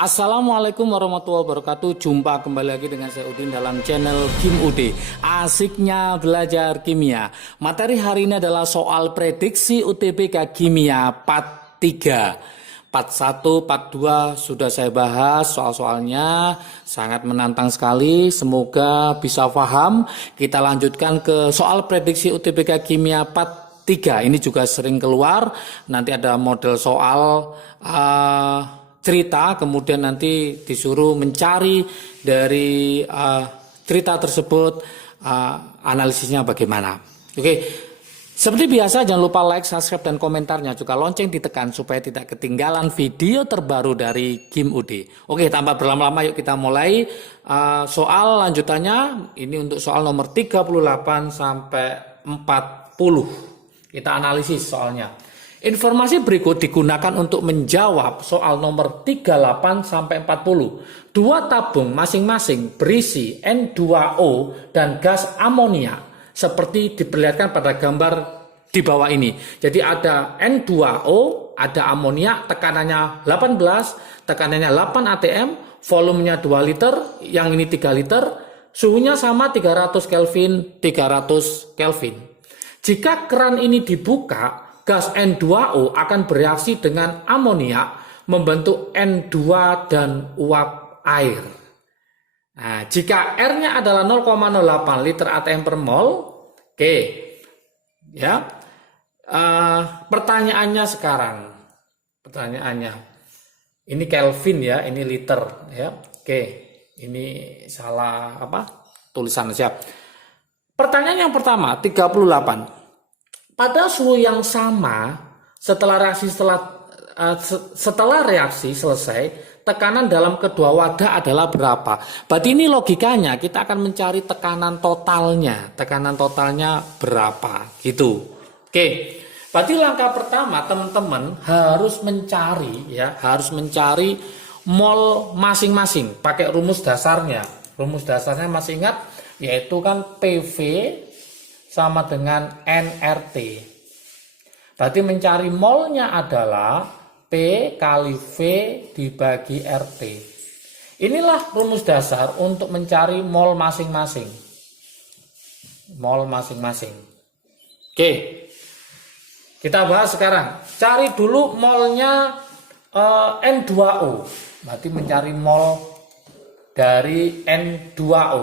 Assalamualaikum warahmatullahi wabarakatuh. Jumpa kembali lagi dengan saya Udin dalam channel Kim UD. Asiknya belajar kimia. Materi hari ini adalah soal prediksi UTBK Kimia part 3. Part 1, part 2 sudah saya bahas soal-soalnya. Sangat menantang sekali. Semoga bisa paham. Kita lanjutkan ke soal prediksi UTBK Kimia part 3. Ini juga sering keluar. Nanti ada model soal cerita, kemudian nanti disuruh mencari dari cerita tersebut analisisnya bagaimana. Oke, seperti biasa jangan lupa like, subscribe, dan komentarnya, juga lonceng ditekan supaya tidak ketinggalan video terbaru dari Kim UD. Oke, tanpa berlama-lama yuk kita mulai soal lanjutannya. Ini untuk soal nomor 38 sampai 40. Kita analisis soalnya. Informasi berikut digunakan untuk menjawab soal nomor 38 sampai 40. Dua tabung masing-masing berisi N2O dan gas amonia seperti diperlihatkan pada gambar di bawah ini. Jadi ada N2O, ada amonia, tekanannya 18, tekanannya 8 atm, volumenya 2 liter, yang ini 3 liter, suhunya sama 300 Kelvin, 300 Kelvin. Jika keran ini dibuka, gas N2O akan bereaksi dengan amonia membentuk N2 dan uap air. Nah, jika R-nya adalah 0,08 liter atm per mol, oke, ya. Pertanyaannya sekarang, ini Kelvin ya, ini liter ya. Oke, ini salah tulisan siap. Pertanyaan yang pertama, 38. Pada suhu yang sama, setelah reaksi selesai, tekanan dalam kedua wadah adalah berapa? Berarti ini logikanya kita akan mencari tekanan totalnya. Tekanan totalnya berapa? Gitu. Oke. Berarti langkah pertama teman-teman harus mencari mol masing-masing. Pakai rumus dasarnya. Rumus dasarnya masih ingat? Yaitu kan PV sama dengan nRT. Berarti mencari molnya adalah P kali V dibagi RT. Inilah rumus dasar untuk mencari mol masing-masing. Mol masing-masing. Oke. Kita bahas sekarang. Cari dulu molnya N2O. Berarti mencari mol dari N2O.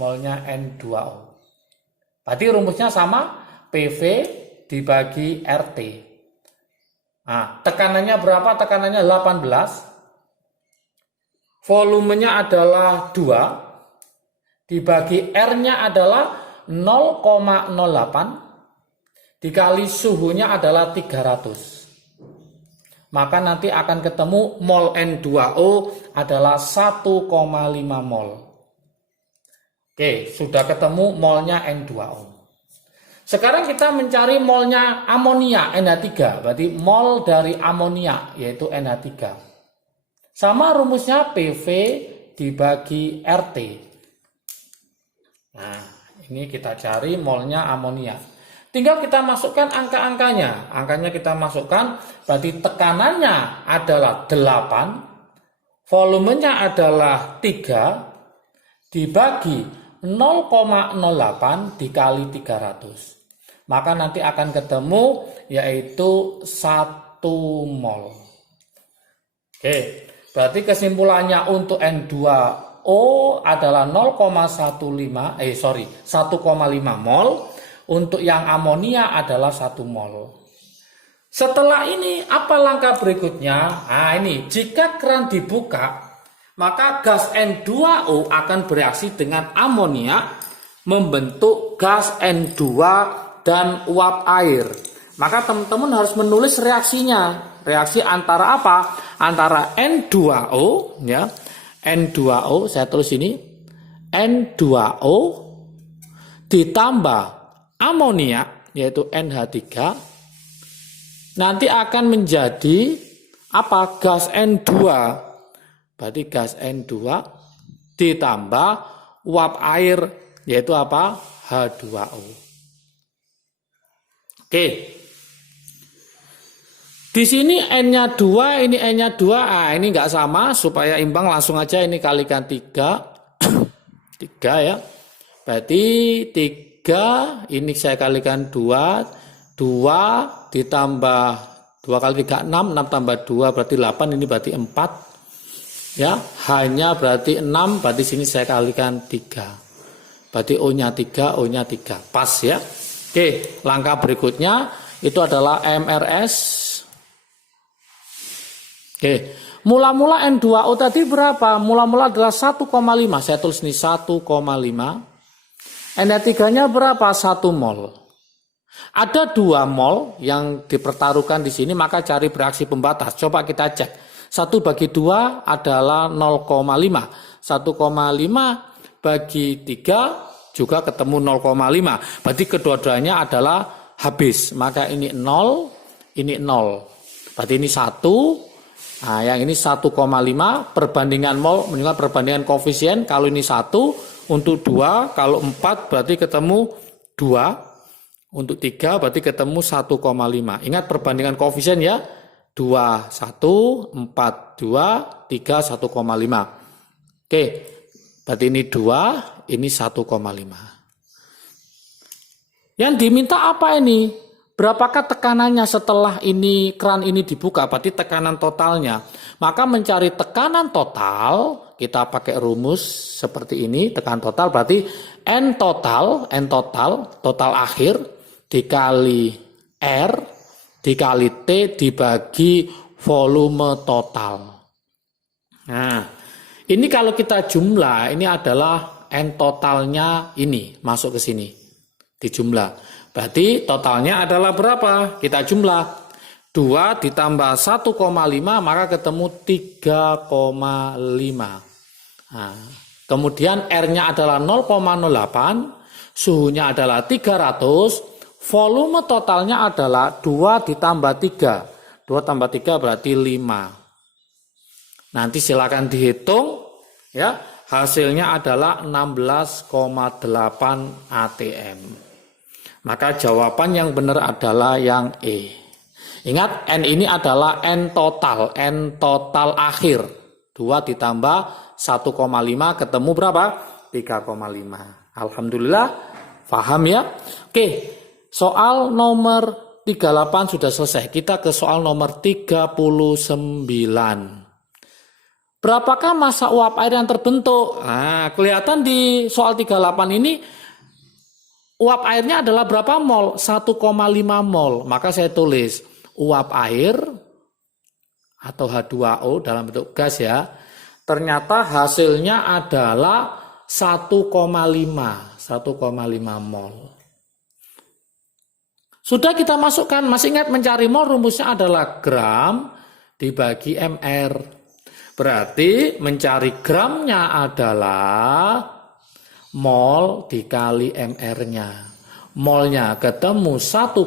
Molnya N2O. Berarti rumusnya sama, PV dibagi RT. Nah, tekanannya berapa? Tekanannya 18. Volumenya adalah 2. Dibagi R-nya adalah 0,08. Dikali suhunya adalah 300. Maka nanti akan ketemu mol N2O adalah 1,5 mol. Oke, sudah ketemu molnya N2O. Sekarang kita mencari molnya amonia NH3. Berarti mol dari amonia yaitu NH3. Sama rumusnya PV dibagi RT. Nah, ini kita cari molnya amonia. Tinggal kita masukkan angka-angkanya. Angkanya kita masukkan, berarti tekanannya adalah 8. Volumenya adalah 3. Dibagi 0,08 dikali 300. Maka nanti akan ketemu yaitu 1 mol. Oke, berarti kesimpulannya untuk N2O adalah 1,5 mol. Untuk yang amonia adalah 1 mol. Setelah ini apa langkah berikutnya? Nah, ini jika keran dibuka, maka gas N2O akan bereaksi dengan amonia membentuk gas N2 dan uap air. Maka teman-teman harus menulis reaksinya. Reaksi antara apa? Antara N2O ya. N2O saya tulis ini. N2O ditambah amonia yaitu NH3 nanti akan menjadi apa? Gas N2. Berarti gas N2 ditambah uap air yaitu apa? H2O. Oke. Di sini N-nya 2, ini N-nya 2. Ah, ini nggak sama, supaya imbang langsung aja ini kalikan 3. 3 ya. Berarti 3, ini saya kalikan 2. 2 ditambah 2 kali 3, 6. 6 tambah 2 berarti 8, ini berarti 4. Ya, hanya berarti 6, berarti sini saya kalikan 3. Berarti O-nya 3, O-nya 3. Pas ya. Oke, langkah berikutnya itu adalah MRS. Oke, mula-mula N2O tadi berapa? Mula-mula adalah 1,5. Saya tulis ini 1,5. N3-nya berapa? 1 mol. Ada 2 mol yang dipertaruhkan di sini, maka cari bereaksi pembatas. Coba kita cek. 1 bagi 2 adalah 0,5. 1,5 bagi 3 juga ketemu 0,5. Berarti kedua-duanya adalah habis. Maka ini 0, ini 0. Berarti ini 1. Nah, yang ini 1,5 perbandingan mol menunjukkan perbandingan koefisien. Kalau ini 1 untuk 2, kalau 4 berarti ketemu 2. Untuk 3 berarti ketemu 1,5. Ingat perbandingan koefisien ya. 2, 1, 4, 2, 3, 1,5. Oke, berarti ini 2, ini 1,5. Yang diminta apa ini? Berapakah tekanannya setelah ini keran ini dibuka? Berarti tekanan totalnya. Maka mencari tekanan total, kita pakai rumus seperti ini. Tekanan total berarti N total, total akhir, dikali R, dikali T, dibagi volume total. Nah, ini kalau kita jumlah, ini adalah N totalnya ini, masuk ke sini. Dijumlah. Berarti totalnya adalah berapa? Kita jumlah 2 ditambah 1,5 maka ketemu 3,5. Nah, kemudian R-nya adalah 0,08, suhunya adalah 300, volume totalnya adalah 2 ditambah 3. 2 tambah 3 berarti 5. Nanti silakan dihitung ya. Hasilnya adalah 16,8 atm. Maka jawaban yang benar adalah yang E. Ingat, N ini adalah N total akhir. 2 ditambah 1,5 ketemu berapa? 3,5. Alhamdulillah, paham ya? Oke, soal nomor 38 sudah selesai. Kita ke soal nomor 39. Berapakah massa uap air yang terbentuk? Nah, kelihatan di soal 38 ini uap airnya adalah berapa mol? 1,5 mol. Maka saya tulis uap air atau H2O dalam bentuk gas ya. Ternyata hasilnya adalah 1,5 mol. Sudah kita masukkan, masih ingat mencari mol rumusnya adalah gram dibagi mr. Berarti mencari gramnya adalah mol dikali mr-nya. Molnya ketemu 1,5,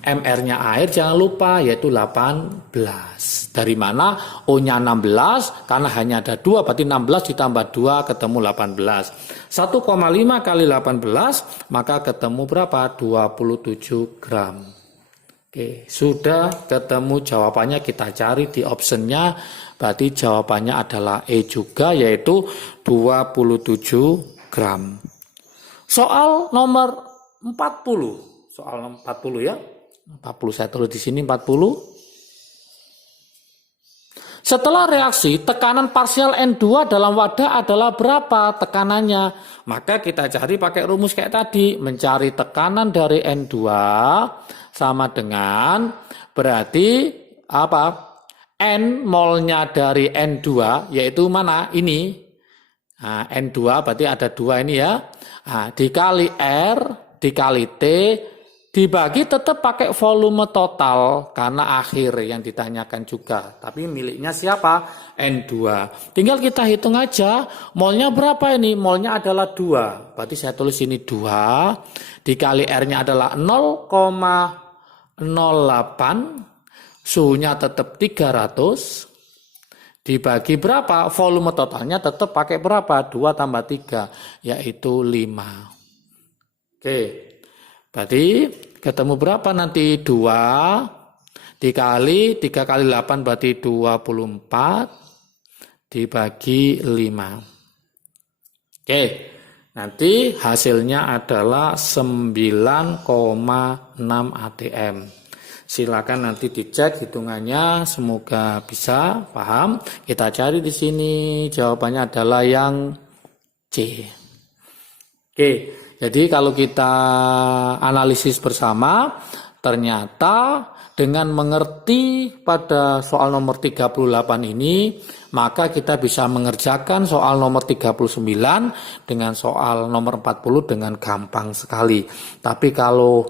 mr-nya air jangan lupa yaitu 18. Dari mana? O-nya 16 karena hanya ada 2 berarti 16 ditambah 2 ketemu 18. 1,5 kali 18 maka ketemu berapa? 27 gram. Oke, sudah ketemu jawabannya, kita cari di optionnya. Berarti jawabannya adalah E juga yaitu 27 gram. Soal nomor 40. Soal 40 ya. 40 saya tulis di sini 40. Setelah reaksi, tekanan parsial N2 dalam wadah adalah berapa tekanannya? Maka kita cari pakai rumus kayak tadi. Mencari tekanan dari N2 sama dengan berarti apa? N molnya dari N2 yaitu mana? Ini. Nah, N2 berarti ada 2 ini ya. Nah, dikali R dikali T dibagi tetap pakai volume total karena akhir yang ditanyakan juga. Tapi miliknya siapa? N2. Tinggal kita hitung aja molnya berapa ini? Molnya adalah 2. Berarti saya tulis ini 2 dikali R-nya adalah 0,08, suhunya tetap 300. Dibagi berapa? Volume totalnya tetap pakai berapa? 2 tambah 3, yaitu 5. Oke, berarti ketemu berapa nanti? 2 dikali 3 kali 8 berarti 24 dibagi 5. Oke, nanti hasilnya adalah 9,6 atm. Silakan nanti dicek hitungannya, semoga bisa paham. Kita cari di sini, jawabannya adalah yang C. Oke, jadi kalau kita analisis bersama, ternyata dengan mengerti pada soal nomor 38 ini, maka kita bisa mengerjakan soal nomor 39 dengan soal nomor 40 dengan gampang sekali. Tapi kalau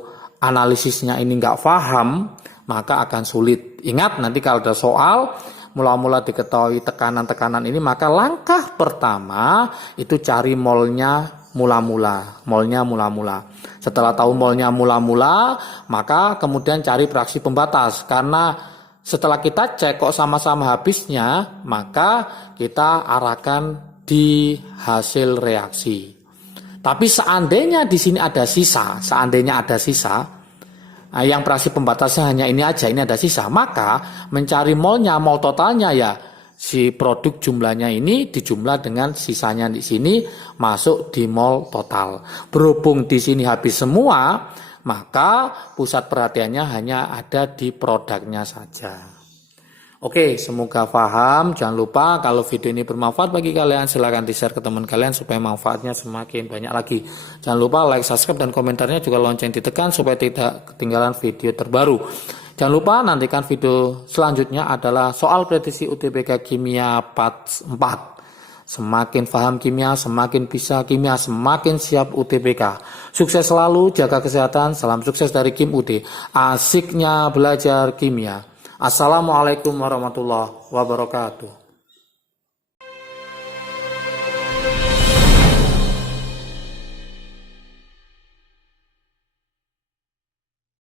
analisisnya ini nggak paham, maka akan sulit. Ingat, nanti kalau ada soal mula-mula diketahui tekanan-tekanan ini, maka langkah pertama itu cari molnya mula-mula. Setelah tahu molnya mula-mula, maka kemudian cari fraksi pembatas. Karena setelah kita cek kok sama-sama habisnya, maka kita arahkan di hasil reaksi. Tapi seandainya di sini ada sisa, yang fraksi pembatasnya hanya ini aja, ini ada sisa, maka mencari mol totalnya ya si produk jumlahnya ini dijumlah dengan sisanya di sini masuk di mol total. Berhubung di sini habis semua, maka pusat perhatiannya hanya ada di produknya saja. Oke, semoga paham. Jangan lupa kalau video ini bermanfaat bagi kalian, silahkan di-share ke teman kalian supaya manfaatnya semakin banyak lagi. Jangan lupa like, subscribe, dan komentarnya juga lonceng ditekan supaya tidak ketinggalan video terbaru. Jangan lupa nantikan video selanjutnya adalah soal prediksi UTBK Kimia Part 4. Semakin paham kimia, semakin bisa kimia, semakin siap UTBK. Sukses selalu, jaga kesehatan, salam sukses dari Kim UD. Asiknya belajar kimia. Assalamualaikum warahmatullahi wabarakatuh.